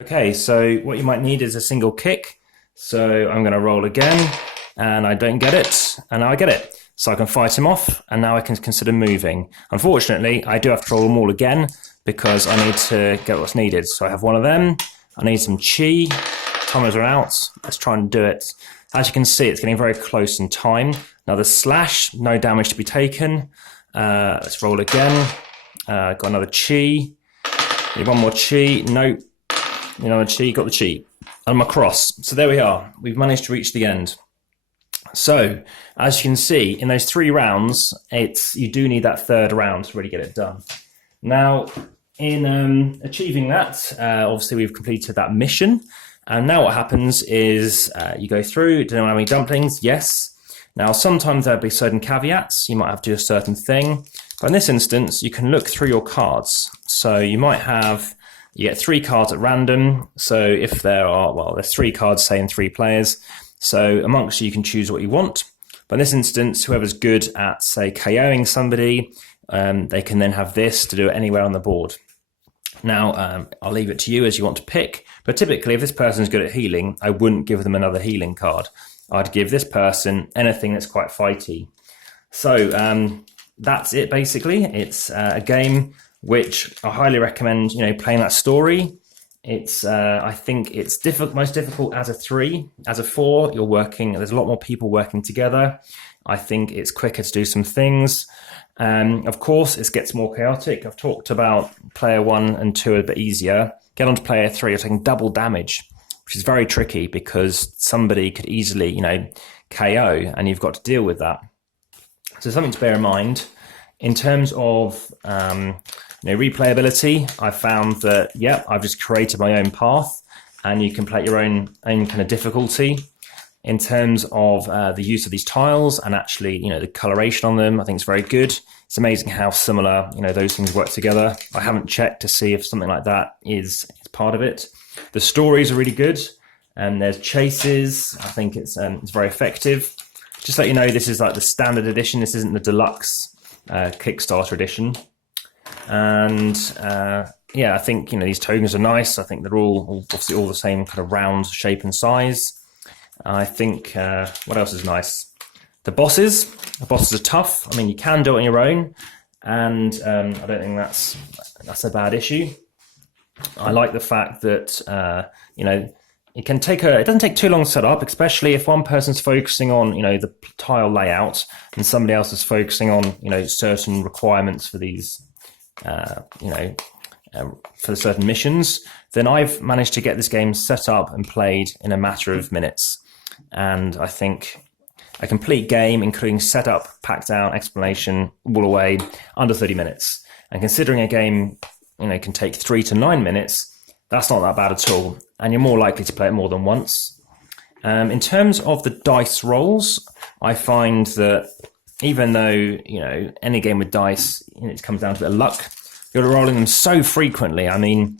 Okay, so what you might need is a single kick. So I'm going to roll again, and I don't get it, and now I get it. So I can fight him off, and now I can consider moving. Unfortunately, I do have to roll them all again because I need to get what's needed. So I have one of them. I need some chi. Timers are out. Let's try and do it. As you can see, it's getting very close in time. Now the slash, no damage to be taken. Let's roll again. Got another chi. Need one more chi. Nope. Another chi. Got the chi. And my cross. So there we are. We've managed to reach the end. So as you can see, in those 3 rounds, you do need that third round to really get it done. Now, in achieving that, obviously we've completed that mission. And now what happens is you go through, do you know how many dumplings? Yes. Now, sometimes there'll be certain caveats. You might have to do a certain thing. But in this instance, you can look through your cards. So you might have, you get 3 cards at random. So if there are, well, there's 3 cards, say, in 3 players. So amongst you can choose what you want. But in this instance, whoever's good at, say, KOing somebody, they can then have this to do it anywhere on the board. Now, I'll leave it to you as you want to pick. But typically, if this person's good at healing, I wouldn't give them another healing card. I'd give this person anything that's quite fighty. So that's it, basically. It's a game which I highly recommend, playing that story. It's I think it's most difficult as a 3. As a 4, there's a lot more people working together. I think it's quicker to do some things. Of course, it gets more chaotic. I've talked about player 1 and 2 a bit easier. Get on to player 3, you're taking double damage, which is very tricky because somebody could easily, KO, and you've got to deal with that. So something to bear in mind. In terms of replayability, I found that, I've just created my own path, and you can play at your own kind of difficulty. In terms of the use of these tiles and actually, the coloration on them, I think it's very good. It's amazing how similar, those things work together. I haven't checked to see if something like that is part of it. The stories are really good, and there's chases. I think it's very effective. Just to let you know, this is like the standard edition. This isn't the deluxe Kickstarter edition. And I think these tokens are nice. I think they're all obviously all the same kind of round shape and size. I think what else is nice? The bosses are tough. I mean, you can do it on your own, and I don't think that's a bad issue. I like the fact that it doesn't take too long to set up, especially if one person's focusing on the tile layout and somebody else is focusing on certain requirements for these for certain missions. Then I've managed to get this game set up and played in a matter of minutes. And I think a complete game, including setup, pack down, explanation, all away, under 30 minutes. And considering a game, can take 3 to 9 minutes, that's not that bad at all. And you're more likely to play it more than once. In terms of the dice rolls, I find that even though, any game with dice, it comes down to a bit of luck, you're rolling them so frequently. I mean, in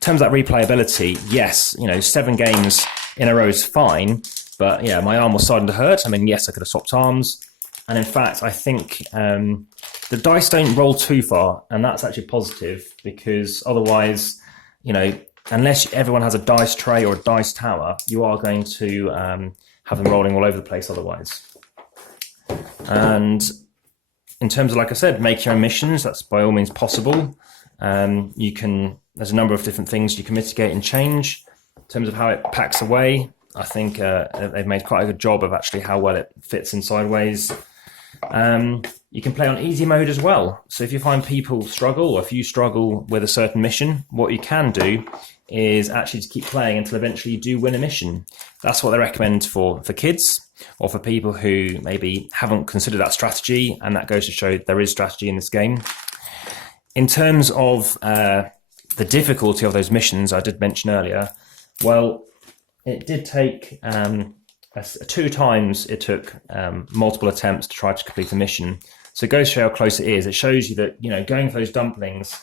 terms of that replayability, yes, 7 games in a row is fine. But yeah, my arm was starting to hurt. I mean, yes, I could have swapped arms. And in fact, I think the dice don't roll too far. And that's actually positive because otherwise, unless everyone has a dice tray or a dice tower, you are going to have them rolling all over the place otherwise. And in terms of, like I said, make your own missions, that's by all means possible. There's a number of different things you can mitigate and change. In terms of how it packs away, I think they've made quite a good job of actually how well it fits in sideways. You can play on easy mode as well. So if you find people struggle, or if you struggle with a certain mission, what you can do is actually to keep playing until eventually you do win a mission. That's what they recommend for kids or for people who maybe haven't considered that strategy, and that goes to show there is strategy in this game. In terms of the difficulty of those missions I did mention earlier, well, it did take 2 times it took multiple attempts to try to complete the mission. So it goes to show how close it is. It shows you that, going for those dumplings,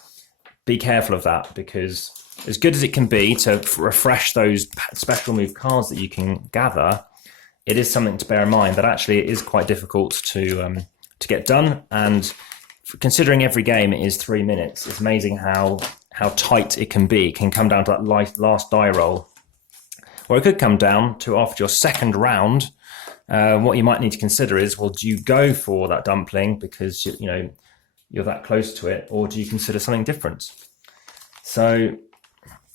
be careful of that, because as good as it can be to refresh those special move cards that you can gather, it is something to bear in mind that actually it is quite difficult to get done. And considering every game is 3 minutes, it's amazing how how tight it can be. It can come down to that last die roll. Or it could come down to after your second round, what you might need to consider is, well, do you go for that dumpling because you're that close to it, or do you consider something different? So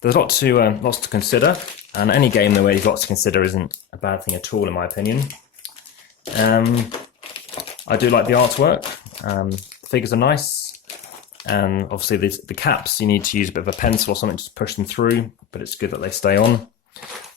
there's lots to consider, and any game where there's lots to consider isn't a bad thing at all, in my opinion. I do like the artwork. The figures are nice, and obviously the caps, you need to use a bit of a pencil or something to push them through, but it's good that they stay on.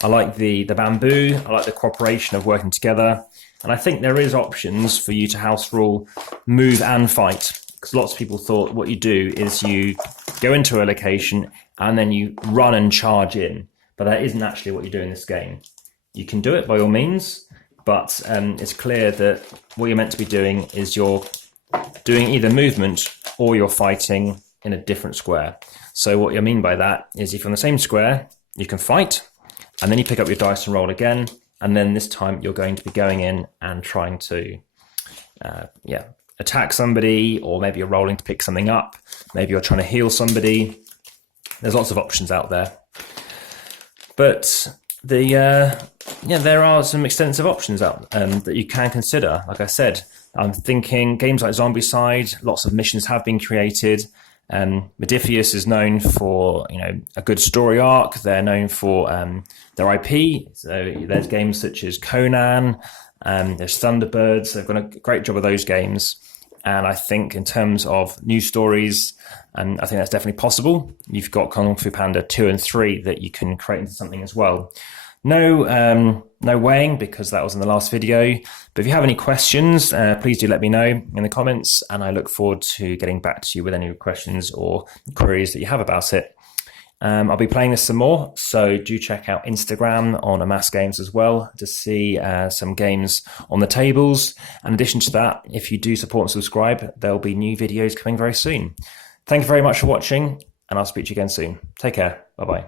I like the bamboo. I like the cooperation of working together, and I think there is options for you to house rule move and fight, because lots of people thought what you do is you go into a location and then you run and charge in, but that isn't actually what you do in this game. You can do it by all means, but it's clear that what you're meant to be doing is you're doing either movement or you're fighting in a different square. So what I mean by that is if you're on the same square, you can fight, and then you pick up your dice and roll again, and then this time you're going to be going in and trying to attack somebody, or maybe you're rolling to pick something up, maybe you're trying to heal somebody. There's lots of options out there, but there are some extensive options out that you can consider. Like I said, I'm thinking games like Zombicide, lots of missions have been created. Modiphius is known for a good story arc. They're known for their IP. So there's games such as Conan, there's Thunderbirds. They've done a great job of those games. And I think in terms of new stories, and I think that's definitely possible. You've got Kung Fu Panda 2 and 3 that you can create into something as well. No weighing, because that was in the last video. But if you have any questions, please do let me know in the comments, and I look forward to getting back to you with any questions or queries that you have about it. I'll be playing this some more, so do check out Instagram on Amass Games as well to see some games on the tables. In addition to that, if you do support and subscribe, there'll be new videos coming very soon. Thank you very much for watching, and I'll speak to you again soon. Take care. Bye-bye.